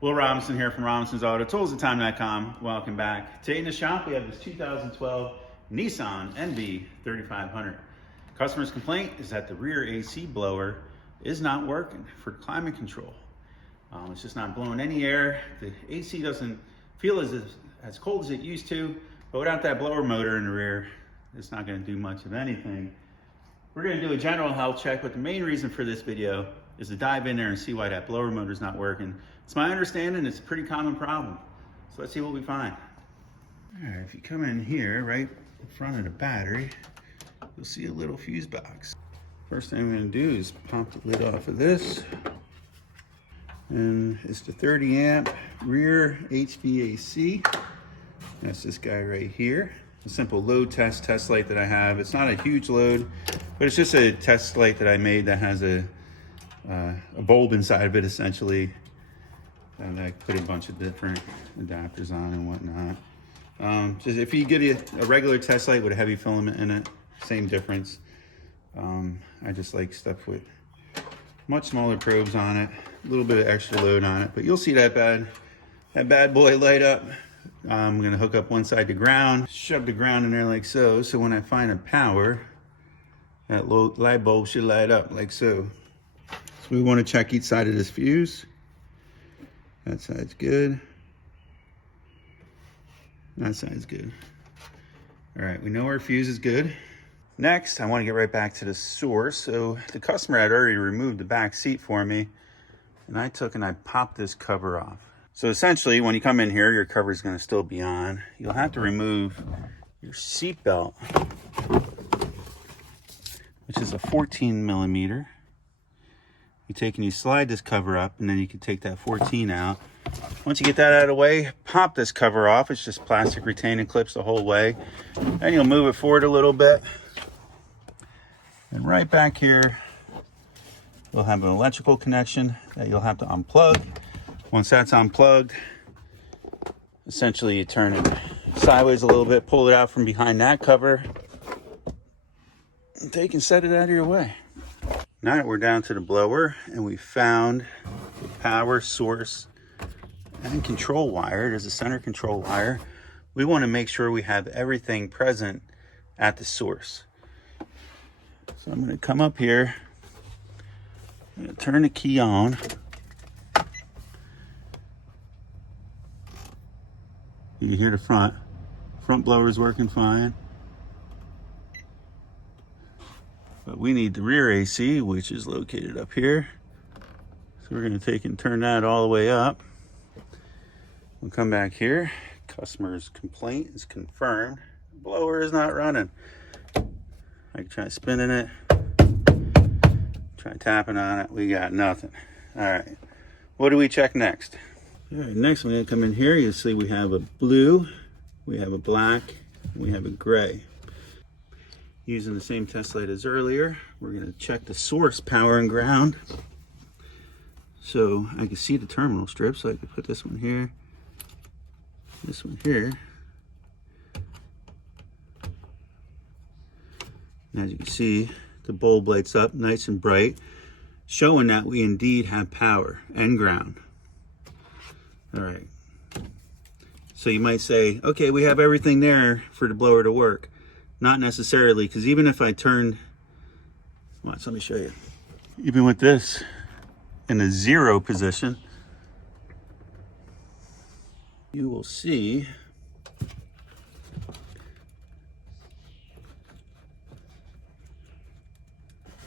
Will Robinson here from Robinson's Auto Tools at Time.com. Welcome back. Today in the shop we have this 2012 Nissan NV3500. Customer's complaint is that the rear AC blower is not working for climate control. It's just not blowing any air. The AC doesn't feel as cold as it used to, but without that blower motor in the rear, it's not going to do much of anything. We're going to do a general health check, but the main reason for this video is to dive in there and see why that blower motor is not working. It's my understanding it's a pretty common problem. So let's see what we find. All right, if you come in here, right in front of the battery, you'll see a little fuse box. First thing I'm going to do is pop the lid off of this. And it's the 30 amp rear HVAC. That's this guy right here. A simple load test light that I have. It's not a huge load, but it's just a test light that I made that has a bulb inside of it essentially. And I put a bunch of different adapters on and whatnot. Just if you get a regular test light with a heavy filament in it, same difference. I just like stuff with much smaller probes on it, a little bit of extra load on it, but you'll see that bad boy light up. I'm gonna hook up one side to ground, shove the ground in there like so. So when I find a power, that light bulb should light up like so. So we want to check each side of this fuse. That side's good. That side's good. All right, we know our fuse is good. Next, I want to get right back to the source. So the customer had already removed the back seat for me, and I took and I popped this cover off. So essentially, when you come in here, your cover is going to still be on. You'll have to remove your seat belt, which is a 14 millimeter. You take and you slide this cover up, and then you can take that 14 out. Once you get that out of the way, pop this cover off. It's just plastic retaining clips the whole way. Then you'll move it forward a little bit. And right back here, you'll have an electrical connection that you'll have to unplug. Once that's unplugged, essentially you turn it sideways a little bit, pull it out from behind that cover, and take and set it out of your way. Now that we're down to the blower and we found the power source and control wire, there's a center control wire, we want to make sure we have everything present at the source. So I'm going to come up here, I'm going to turn the key on. You can hear the front blower is working fine. But we need the rear AC, which is located up here. So we're going to take and turn that all the way up. We'll come back here. Customer's complaint is confirmed. Blower is not running. I can try spinning it. Try tapping on it. We got nothing. All right. What do we check next? All right, next we're going to come in here. You'll see we have a blue, we have a black, and we have a gray. Using the same test light as earlier, we're going to check the source power and ground. So I can see the terminal strip, so I could put this one here, this one here. And as you can see, the bulb lights up nice and bright, showing that we indeed have power and ground. All right. So you might say, okay, we have everything there for the blower to work. Not necessarily, because even if I turn, watch, let me show you. Even with this in the 0 position, you will see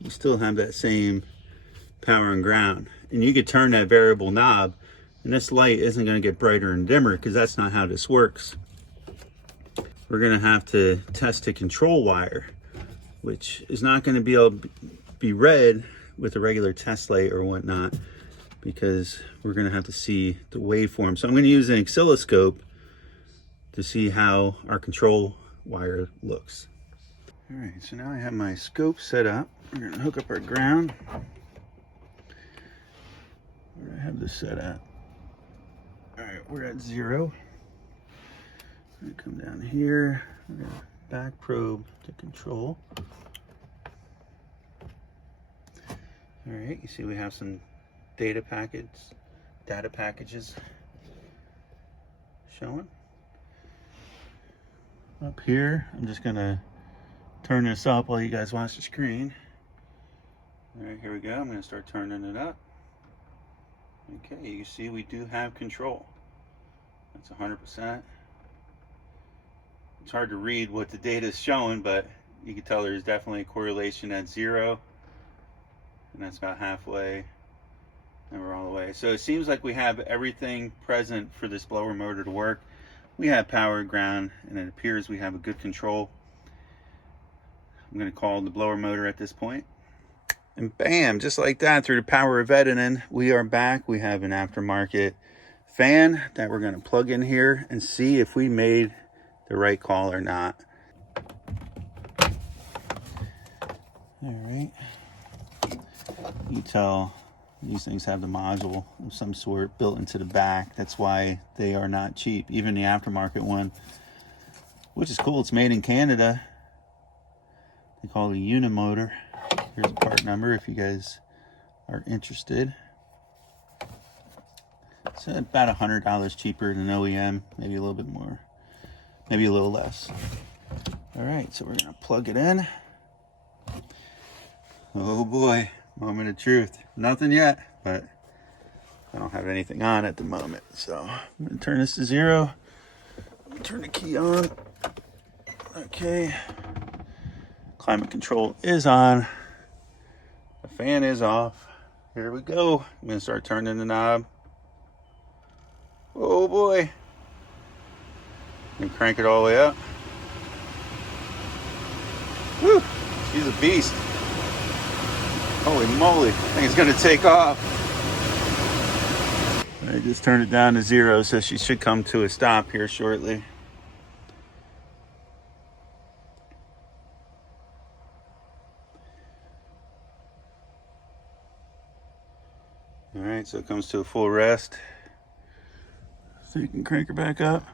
you still have that same power and ground. And you could turn that variable knob, and this light isn't going to get brighter and dimmer because that's not how this works. We're going to have to test a control wire, which is not going to be able to be read with a regular test light or whatnot, because we're going to have to see the waveform. So I'm going to use an oscilloscope to see how our control wire looks. All right, so now I have my scope set up. We're going to hook up our ground. Where do I have this set at? All right, we're at 0. I'm gonna come down here, we're gonna back probe to control. All right, you see we have some data packets data packages showing. Up here, I'm just gonna turn this up while you guys watch the screen. All right, here we go. I'm gonna start turning it up. Okay, you see we do have control. That's 100%. It's hard to read what the data is showing, but you can tell there's definitely a correlation at 0, and that's about halfway, and we're all the way. So it seems like we have everything present for this blower motor to work. We have power, ground, and it appears we have a good control. I'm going to call the blower motor at this point. And bam, just like that, through the power of editing, we are back. We have an aftermarket fan that we're going to plug in here and see if we made the right call or not. All right. You tell these things have the module of some sort built into the back. That's why they are not cheap. Even the aftermarket one, which is cool. It's made in Canada. They call it a Unimotor. Here's a part number if you guys are interested. It's about $100 cheaper than OEM, maybe a little bit more, maybe a little less. All right, so we're gonna plug it in. Oh boy, moment of truth. Nothing yet, but I don't have anything on at the moment. So I'm gonna turn this to 0. Turn the key on. Okay. Climate control is on. The fan is off. Here we go. I'm gonna start turning the knob. Oh boy. And crank it all the way up. Woo! She's a beast. Holy moly, I think it's gonna take off. I just turned it down to 0, so she should come to a stop here shortly. All right, so it comes to a full rest. So you can crank her back up.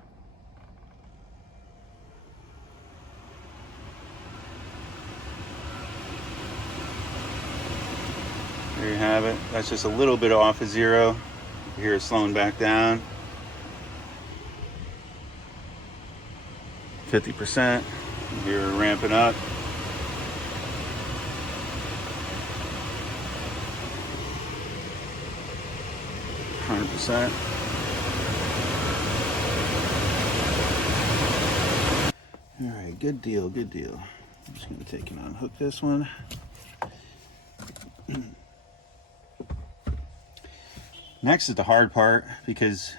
There you have it. That's just a little bit off of 0. You hear it slowing back down. 50%. You hear her ramping up. %. All right, good deal, good deal. I'm just gonna take and unhook this one. Next is the hard part, because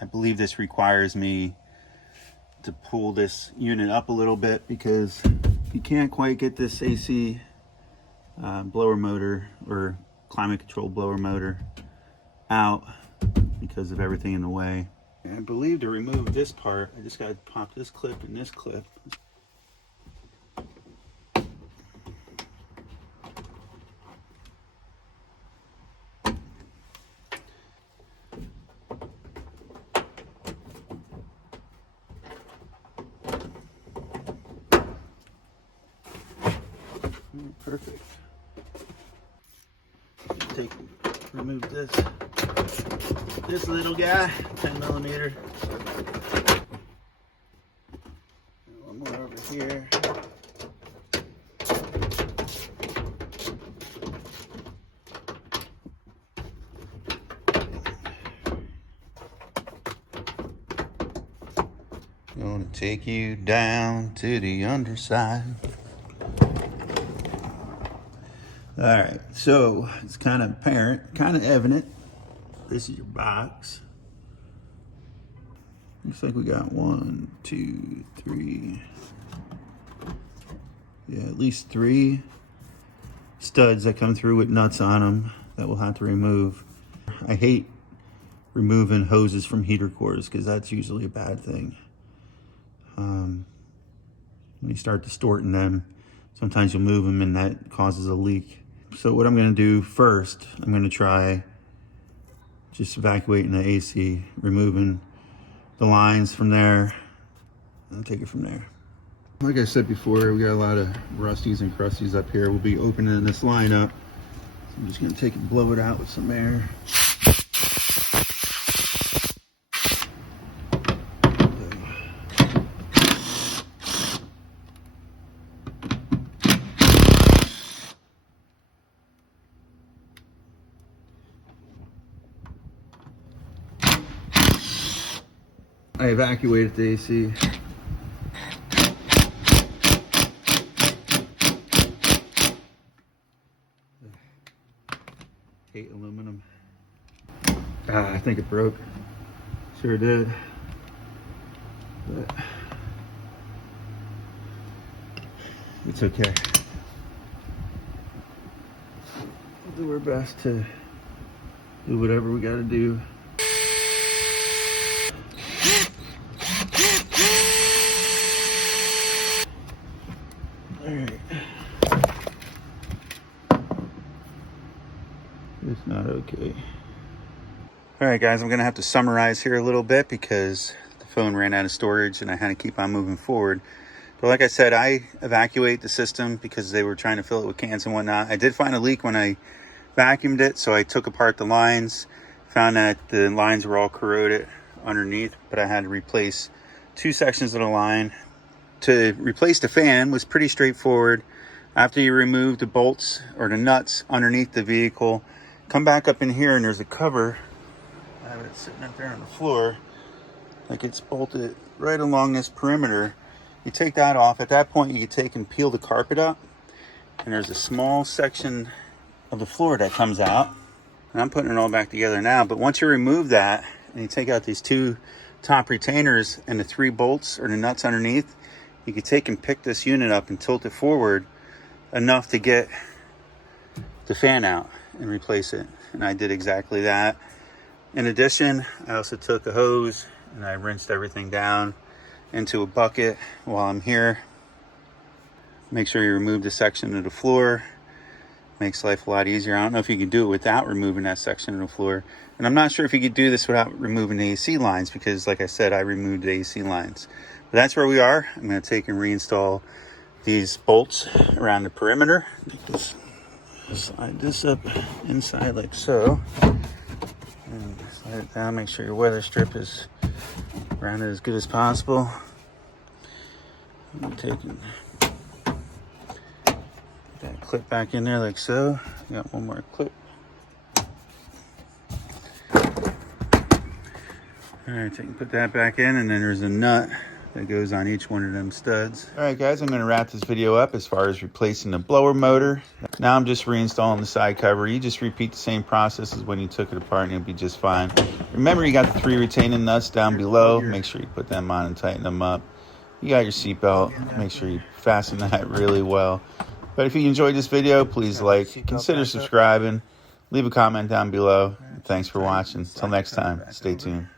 I believe this requires me to pull this unit up a little bit, because you can't quite get this AC blower motor or climate control blower motor out because of everything in the way. And I believe to remove this part, I just got to pop this clip and this clip. Perfect. Remove this little guy, 10mm. One more over here. Gonna take you down to the underside. All right, so it's kind of apparent, kind of evident. This is your box. Looks like we got 1, 2, 3. Yeah, at least 3 studs that come through with nuts on them that we'll have to remove. I hate removing hoses from heater cores because that's usually a bad thing. When you start distorting them, sometimes you'll move them and that causes a leak. So what I'm going to do first, I'm going to try just evacuating the AC, removing the lines from there, and take it from there. Like I said before, we got a lot of rusties and crusties up here. We'll be opening this line up. So I'm just going to take and blow it out with some air. I evacuated the AC. Hate aluminum. I think it broke. Sure did. But it's okay. We'll do our best to do whatever we gotta do. Alright. It's not okay. Alright guys, I'm gonna have to summarize here a little bit because the phone ran out of storage and I had to keep on moving forward. But like I said, I evacuate the system because they were trying to fill it with cans and whatnot. I did find a leak when I vacuumed it, so I took apart the lines, found that the lines were all corroded underneath, but I had to replace 2 sections of the line. To replace the fan was pretty straightforward. After you remove the bolts or the nuts underneath the vehicle, come back up in here and there's a cover. I have it sitting up there on the floor, like it's bolted right along this perimeter. You take that off. At that point, you can take and peel the carpet up, and there's a small section of the floor that comes out. And I'm putting it all back together now, but once you remove that and you take out these 2 top retainers and the 3 bolts or the nuts underneath, you can take and pick this unit up and tilt it forward enough to get the fan out and replace it. And I did exactly that. In addition, I also took a hose and I rinsed everything down into a bucket while I'm here. Make sure you remove the section of the floor. Makes life a lot easier. I don't know if you can do it without removing that section of the floor. And I'm not sure if you could do this without removing the AC lines because, like I said, I removed the AC lines. But that's where we are. I'm going to take and reinstall these bolts around the perimeter. Slide this up inside like so. And slide it down. Make sure your weather strip is around it as good as possible. I'm taking that clip back in there like so. Got one more clip. Alright, so you can put that back in, and then there's a nut that goes on each one of them studs. Alright guys, I'm going to wrap this video up as far as replacing the blower motor. Now I'm just reinstalling the side cover. You just repeat the same process as when you took it apart and it'll be just fine. Remember, you got the 3 retaining nuts down below. Make sure you put them on and tighten them up. You got your seatbelt. Make sure you fasten that really well. But if you enjoyed this video, please like, consider subscribing, leave a comment down below. Thanks for watching. Until next time, stay tuned.